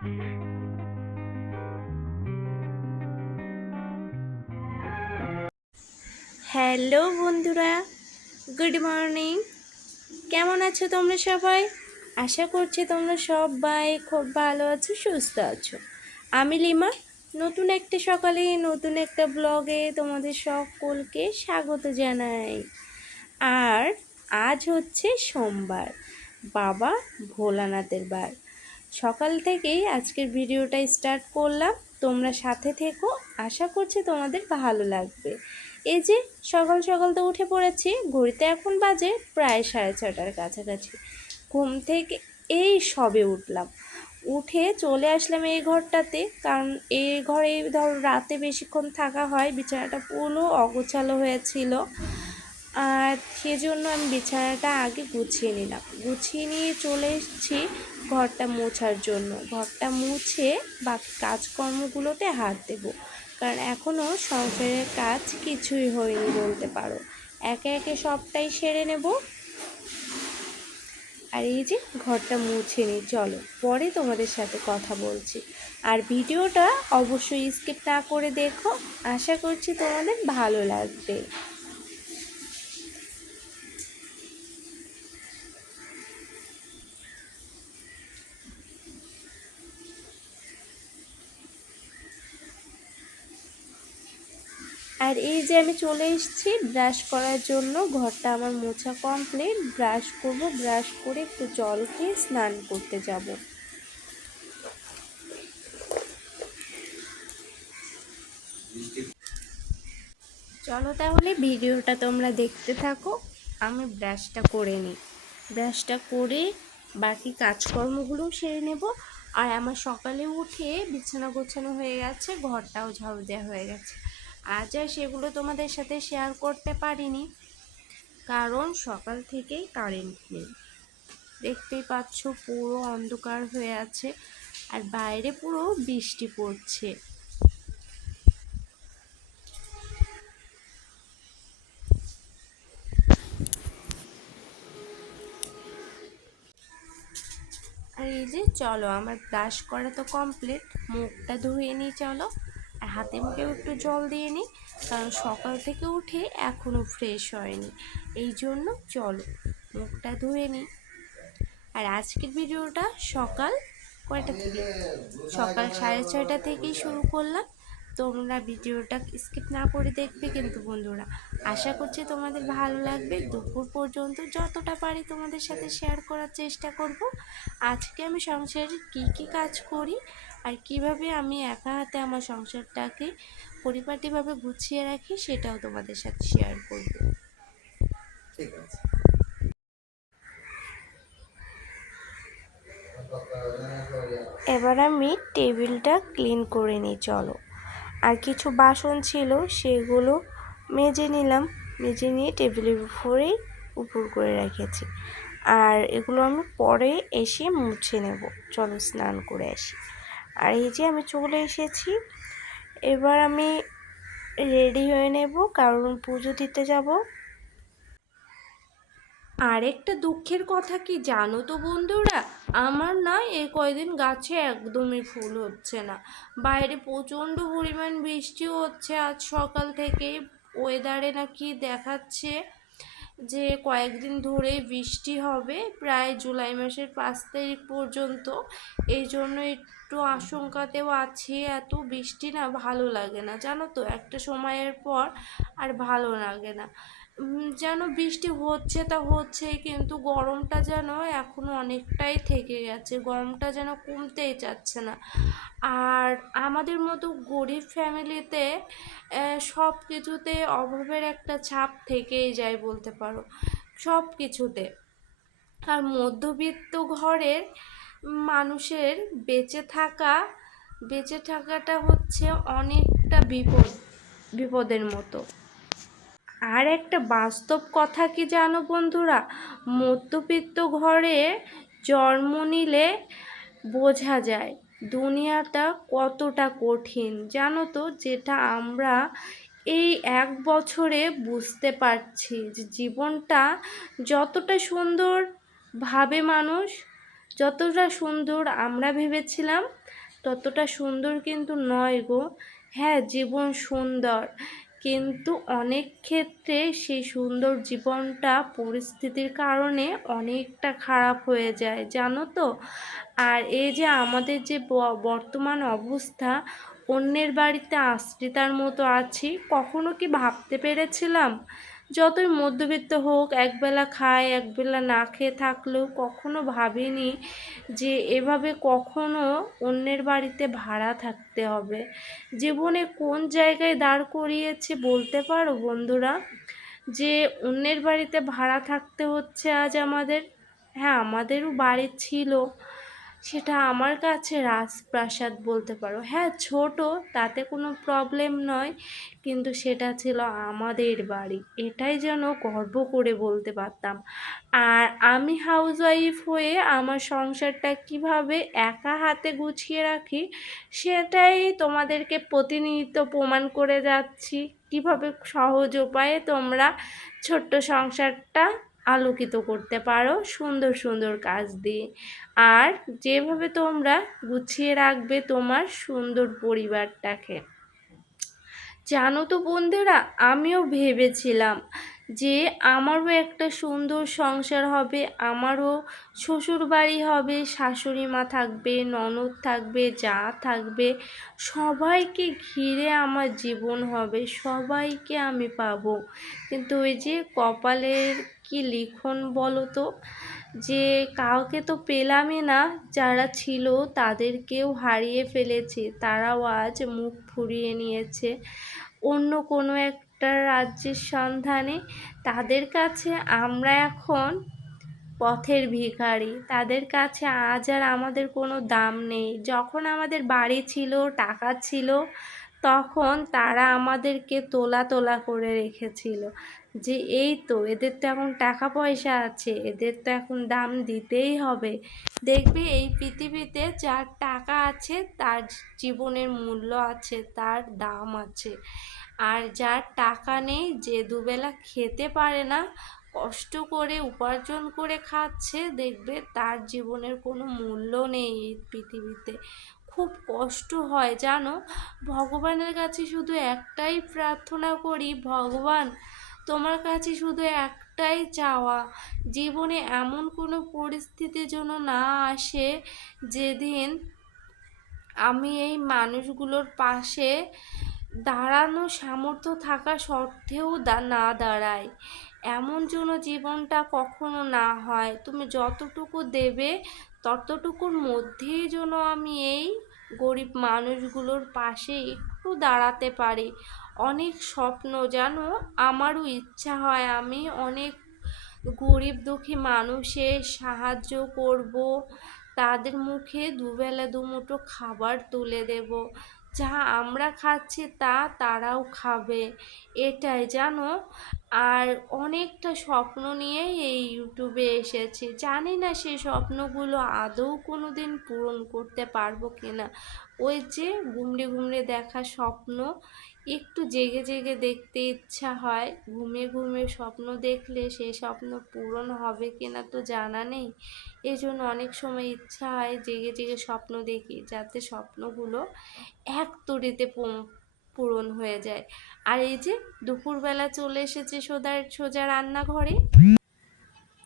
Hello বন্ধুরা, good morning. কেমন আছো তোমরা সবাই? আশা করছি তোমরা সবাই খুব ভালো আছো, সুস্থ আছো। আমি লিমা, নতুন একটা সকালে, নতুন একটা ব্লগে তোমাদের সকলকে স্বাগত জানাই। আর আজ হচ্ছে সোমবার, বাবা ভোলানাথের বার। সকাল থেকেই আজকের ভিডিওটা স্টার্ট করলাম। তোমরা সাথে থেকো। আশা করছি তোমাদের ভালো লাগবে। এই যে সকাল সকাল তো উঠে পড়েছি, ঘড়িতে এখন বাজে প্রায় সাড়ে ছটার কাছাকাছি। ঘুম থেকে এই সবে উঠলাম। উঠে চলে আসলাম এই ঘরটাতে, কারণ এই ঘরে ধর রাতে বেশিক্ষণ থাকা হয়, বিছানাটা পুরো অগোছালো হয়েছিল। আর সেজন্য আমি বিছানাটা আগে গুছিয়ে নিলাম। গুছিয়ে নিয়ে চলে এসেছি ঘরটা মোছার জন্য। ঘরটা মুছে বাকি কাজকর্মগুলোতে হাত দেবো। কারণ এখনও সংসারের কাজ কিছুই হয়নি বলতে পারো। একে একে সবটাই সেরে নেব। আর এই যে ঘরটা মুছে নিই চলো পরে তোমাদের সাথে কথা বলছি। আর ভিডিওটা অবশ্যই স্কিপ না করে দেখো। আশা করছি তোমাদের ভালো লাগবে। আর এই যে আমি চলে এসেছি ব্রাশ করার জন্য, ঘরটা আমার মোছা কমপ্লিট ব্রাশ করব, ব্রাশ করে একটু জল খেয়ে স্নান করতে যাব। চলো তাহলে ভিডিওটা তোমরা দেখতে থাকো, আমি ব্রাশটা করে নিই। ব্রাশটা করে বাকি কাজকর্মগুলো সেরে নেব। আর আমার সকালে উঠে বিছানা গোছানো হয়ে গেছে, ঘরটাও ঝাড়ু দেওয়া হয়ে গেছে। আজ আর সেগুলো তোমাদের সাথে শেয়ার করতে পারিনি, কারণ সকাল থেকেই কারেন্ট নেই। দেখতেই পাচ্ছ পুরো অন্ধকার হয়ে আছে, আর বাইরে পুরো বৃষ্টি পড়ছে। আর এই যে চলো, আমার ব্রাশ করা তো কমপ্লিট মুখটা ধুয়ে নিই, চলো। হাতে মুখেও একটু জল দিয়ে নিই, কারণ সকাল থেকে উঠে এখনও ফ্রেশ হয়নি। এই জন্য চলো মুখটা ধুয়ে নিই। আর আজকের ভিডিওটা সকাল কয়টা থেকে? সকাল সাড়ে ছয়টা থেকেই শুরু করলাম। তোমরা ভিডিওটা স্কিপ না করে দেখবে কিন্তু বন্ধুরা, আশা করছি তোমাদের ভালো লাগবে। দুপুর পর্যন্ত যতটা পারি তোমাদের সাথে শেয়ার করার চেষ্টা করব। আজকে আমি সংসারের কী কী কাজ করি আর কীভাবে আমি একা হাতে আমার সংসারটাকে পরিপাটিভাবে গুছিয়ে রাখি সেটাও তোমাদের সাথে শেয়ার করব। ঠিক আছে। এবার আমি টেবিলটা ক্লিন করে নিই চলো। আর কিছু বাসন ছিল সেগুলো মেজে নিলাম। মেজে নিয়ে টেবিলের উপরেই উপর করে রেখেছি। আর এগুলো আমি পরে এসে মুছে নেব। চলো স্নান করে আসি। আর এই যে আমি চলে এসেছি, এবার আমি রেডি হয়ে নেব, কারণ পুজো দিতে যাব। আরেকটা দুঃখের কথা কি জানো তো বন্ধুরা? আমার না এই কয়দিন গাছে একদমই ফুল হচ্ছে না। বাইরে প্রচণ্ড পরিমাণ বৃষ্টি হচ্ছে আজ সকাল থেকে ওয়েদারে নাকি দেখাচ্ছে? যে কয়েকদিন ধরে বৃষ্টি হবে, প্রায় জুলাই মাসের পাঁচ তারিখ পর্যন্ত। এই জন্য একটু আশঙ্কাতেও আছে, এত বৃষ্টি না ভালো লাগে না। জানো তো, একটা সময়ের পর আর ভালো লাগে না। যেন বৃষ্টি হচ্ছে তা হচ্ছে, কিন্তু গরমটা যেন এখনও অনেকটাই থেকে গেছে। গরমটা যেন কমতেই চাচ্ছে না। আর আমাদের মতো গরিব ফ্যামিলিতে সব কিছুতে অভাবের একটা ছাপ থেকেই যায় বলতে পারো। সব কিছুতে আর মধ্যবিত্ত ঘরের মানুষের বেঁচে থাকা, বেঁচে থাকাটা হচ্ছে অনেকটা বিপদ, বিপদের মতো। আর একটা বাস্তব কথা কি জানো বন্ধুরা? মধ্যবিত্ত ঘরে জন্ম নিলে বোঝা যায় দুনিয়াটা কতটা কঠিন। জানো তো, যেটা আমরা এই এক বছরে বুঝতে পারছি যে জীবনটা যতটা সুন্দর ভাবে মানুষ, যতটা সুন্দর আমরা ভেবেছিলাম, ততটা সুন্দর কিন্তু নয় গো। হ্যাঁ জীবন সুন্দর। কিন্তু অনেক ক্ষেত্রে সেই সুন্দর জীবনটা পরিস্থিতির কারণে অনেকটা খারাপ হয়ে যায়, জানো তো? আর এই যে আমাদের যে বর্তমান অবস্থা, অন্যের বাড়িতে আশ্রিতার মতো আছি, কখনো কি ভাবতে পেরেছিলাম যতই মধ্যবিত্ত হোক, একবেলা খায়, একবেলা না খেয়ে থাকলেও কখনো ভাবিনি যে এভাবে কখনো অন্যের বাড়িতে ভাড়া থাকতে হবে। জীবনে কোন জায়গায় দাঁড় করিয়েছে বলতে পারো বন্ধুরা? যে অন্যের বাড়িতে ভাড়া থাকতে হচ্ছে আজ আমাদের? হ্যাঁ আমাদেরও বাড়ি ছিল। সেটা আমার কাছে রাজপ্রাসাদ বলতে পারো। হ্যাঁ ছোট, তাতে কোনো প্রবলেম নয়, কিন্তু সেটা ছিল আমাদের বাড়ি। এটাই যেন গর্ব করে বলতে পারতাম। আর আমি হাউসওয়াইফ হয়ে আমার সংসারটা কীভাবে একা হাতে গুছিয়ে রাখি, সেটাই তোমাদেরকে প্রতিনিয়ত প্রমাণ করে যাচ্ছি। কীভাবে সহজ উপায়ে তোমরা ছোট্ট সংসারটা আলোকিত করতে পারো সুন্দর সুন্দর কাজ দিয়ে। আর যেভাবে তোমরা গুছিয়ে রাখবে তোমার সুন্দর পরিবারটাকে। জানো তো বন্ধুরা, আমিও ভেবেছিলাম যে আমারও একটা সুন্দর সংসার হবে, আমারও শ্বশুর বাড়ি হবে শাশুড়ি মা থাকবে, ননদ থাকবে, যা থাকবে, সবাইকে ঘিরে আমার জীবন হবে, সবাইকে আমি পাবো। কিন্তু ওই যে কপালের কি লিখন বলো তো, যে কাউকে তো পেলামই না, যারা ছিল তাদেরকেও হারিয়ে ফেলেছে, তারাও আজ মুখ ফুরিয়ে নিয়েছে। অন্য কোনো একটা রাজ্যের সন্ধানে তাদের কাছে আমরা এখন পথের ভিখারি। তাদের কাছে আজ আর আমাদের কোনো দাম নেই। যখন আমাদের বাড়ি ছিল, টাকা ছিল, তখন তারা আমাদেরকে তোলা তোলা করে রেখেছিল। যে এই তো, এদের তো এখন টাকা পয়সা আছে, এদের তো এখন দাম দিতেই হবে। দেখবে এই পৃথিবীতে যার টাকা আছে, তার জীবনের মূল্য আছে, তার দাম আছে। আর যার টাকা নেই যে দুবেলা খেতে পারে না, কষ্ট করে উপার্জন করে খাচ্ছে, দেখবে তার জীবনের কোনো মূল্য নেই এই পৃথিবীতে। খুব কষ্ট হয়, জানো? ভগবানের কাছে শুধু একটাই প্রার্থনা করি, ভগবান, তোমার কাছে শুধু একটাই চাওয়া, জীবনে এমন কোনো পরিস্থিতি যেন না আসে যেদিন আমি এই মানুষগুলোর পাশে দাঁড়ানো সামর্থ্য থাকা সত্ত্বেও না দাঁড়ায়। এমন যেন জীবনটা কখনো না হয়। তুমি যতটুকু দেবে, ততটুকুর মধ্যেই যেন আমি এই গরিব মানুষগুলোর পাশে একটু দাঁড়াতে পারি। অনেক স্বপ্ন জানো আমারও ইচ্ছা হয়। আমি অনেক গরিব দুঃখী মানুষের সাহায্য করব, তাদের মুখে দুবেলা দুমুঠো খাবার তুলে দেব। যা আমরা খাচ্ছি তা তারাও খাবে। এটাই জানো? আর অনেকটা স্বপ্ন নিয়েই এই ইউটিউবে এসেছি। জানি না সেই স্বপ্নগুলো আদৌ কোনো দিন পূরণ করতে পারব কিনা। ওই যে ঘুমড়ে ঘুমড়ে দেখা স্বপ্ন একটু জেগে জেগে দেখতে ইচ্ছা হয়। ঘুমিয়ে ঘুমিয়ে স্বপ্ন দেখলে সে স্বপ্ন পূরণ হবে কিনা তো জানা নেই। এই জন্য অনেক সময় ইচ্ছা হয় জেগে জেগে স্বপ্ন দেখি, যাতে স্বপ্নগুলো এক তরিতে পূরণ হয়ে যায়। আর এই যে দুপুরবেলা চলে এসেছে সোজা সোজা রান্নাঘরে।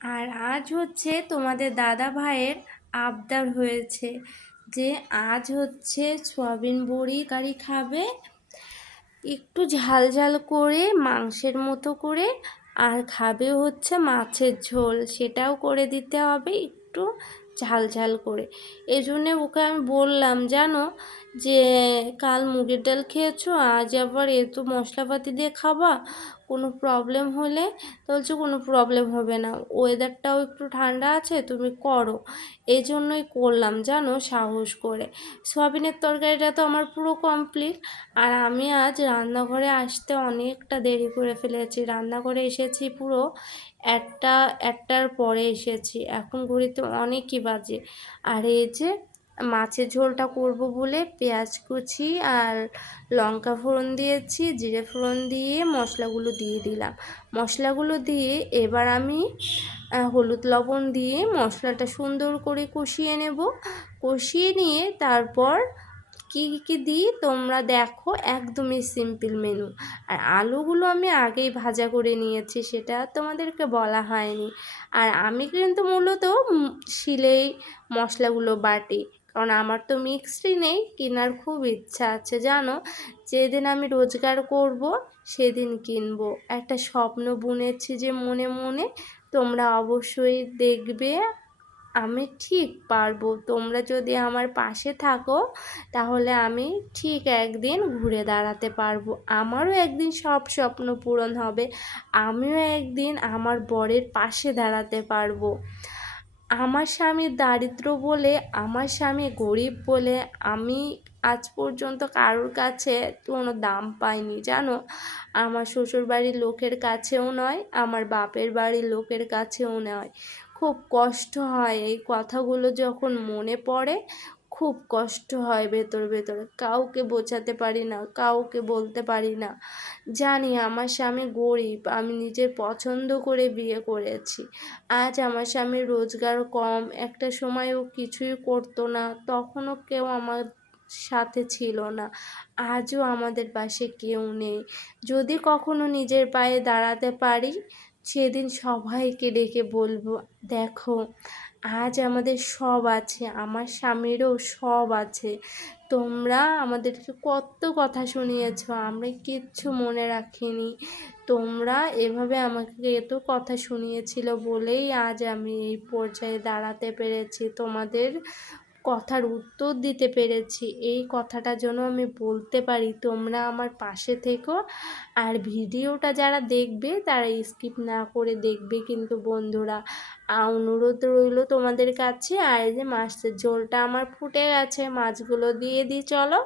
আর আজ হচ্ছে তোমাদের দাদা ভাইয়ের আবদার হয়েছে যে আজ হচ্ছে সয়াবিন বড়ি কারি খাবে একটু ঝাল ঝাল করে, মাংসের মতো করে, আর খাবে হচ্ছে মাছের ঝোল। সেটাও করে দিতে হবে একটু ঝাল ঝাল করে। এই জন্যে ওকে আমি বললাম, জানো যে কাল মুগের ডাল খেয়েছো, আজ আবার এত মশলাপাতি দিয়ে খাবা, কোনো প্রবলেম হলে? বলছে, কোনো প্রবলেম হবে না। ওয়েদারটাও একটু ঠান্ডা আছে, তুমি করো। এই জন্যই করলাম, জানো, সাহস করে। সয়াবিনের তরকারিটা তো আমার পুরো কমপ্লিট আর আমি আজ রান্নাঘরে আসতে অনেকটা দেরি করে ফেলেছি। রান্নাঘরে এসেছি পুরো একটা, একটার পরে এসেছি। এখন ঘড়িতে অনেকই বাজে। আর এই যে মাছের ঝোলটা করব বলে পেঁয়াজ কুচি আর লঙ্কা ফোড়ন দিয়েছি, জিরে ফোড়ন দিয়ে মশলাগুলো দিয়ে দিলাম। মশলাগুলো দিয়ে এবার আমি হলুদ লবণ দিয়ে মশলাটা সুন্দর করে কষিয়ে নেব। কষিয়ে নিয়ে তারপর কী কী দিই তোমরা দেখো একদমই সিম্পল মেনু। আর আলুগুলো আমি আগেই ভাজা করে নিয়েছি, সেটা তোমাদেরকে বলা হয়নি। আর আমি কিন্তু মূলত শিলেই মশলাগুলো বাটি। কারণ আমার তো মিক্সি নেই, কেনার খুব ইচ্ছা আছে, জানো? যেদিন আমি রোজগার করব, সেদিন কিনবো। একটা স্বপ্ন বুনেছি যে মনে মনে তোমরা অবশ্যই দেখবে আমি ঠিক পারব। তোমরা যদি আমার পাশে থাকো, তাহলে আমি ঠিক একদিন ঘুরে দাঁড়াতে পারব। আমারও একদিন সব স্বপ্ন পূরণ হবে। আমিও একদিন আমার বরের পাশে দাঁড়াতে পারব। আমার স্বামী দারিদ্র বলে, আমার স্বামী গরিব বলে, আমি আজ পর্যন্ত কারোর কাছে কোনো দাম পাইনি, জানো? আমার শ্বশুর বাড়ির লোকের কাছেও নয়, আমার বাপের বাড়ির লোকের কাছেও নয়। খুব কষ্ট হয় এই কথাগুলো যখন মনে পড়ে খুব কষ্ট হয় ভেতর, ভেতরে। কাউকে বোঝাতে পারি না, কাউকে বলতে পারি না। জানি আমার স্বামী গরিব, আমি নিজের পছন্দ করে বিয়ে করেছি। আজ আমার স্বামীর রোজগার কম, একটা সময় ও কিছুই করতো না, তখনও কেউ আমার সাথে ছিল না। আজও আমাদের পাশে কেউ নেই। যদি কখনো নিজের পায়ে দাঁড়াতে পারি, সেদিন সবাইকে ডেকে বলব, দেখো আজ আমাদের সব আছে, আমার স্বামীরও সব আছে। তোমরা আমাদেরকে কত কথা শুনিয়েছ, আমরা কিচ্ছু মনে রাখিনি। তোমরা এভাবে আমাকে এত কথা শুনিয়েছিল বলেই আজ আমি এই পর্যায়ে দাঁড়াতে পেরেছি, তোমাদের কথার উত্তর দিতে পেরেছি। এই কথাটা যেন আমি বলতে পারি, তোমরা আমার পাশে থেকো। আর ভিডিওটা যারা দেখবে, তারা স্কিপ না করে দেখবে কিন্তু বন্ধুরা। অনুরোধ রইল তোমাদের কাছে। আর এই যে মাছের ঝোলটা আমার ফুটে গেছে, মাছগুলো দিয়ে দিই, চলো।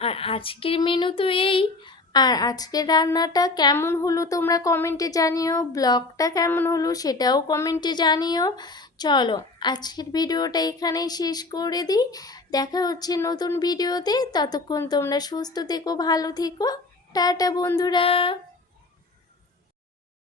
আর আজকের মেনু তো এই। আর আজকের রান্নাটা কেমন হলো তোমরা কমেন্টে জানিও। ব্লগটা কেমন হলো সেটাও কমেন্টে জানিও। চলো, আজকের ভিডিওটা এখানেই শেষ করে দিই। দেখা হচ্ছে নতুন ভিডিওতে। ততক্ষণ তোমরা সুস্থ থেকো, ভালো থেকো। টাটা, বন্ধুরা।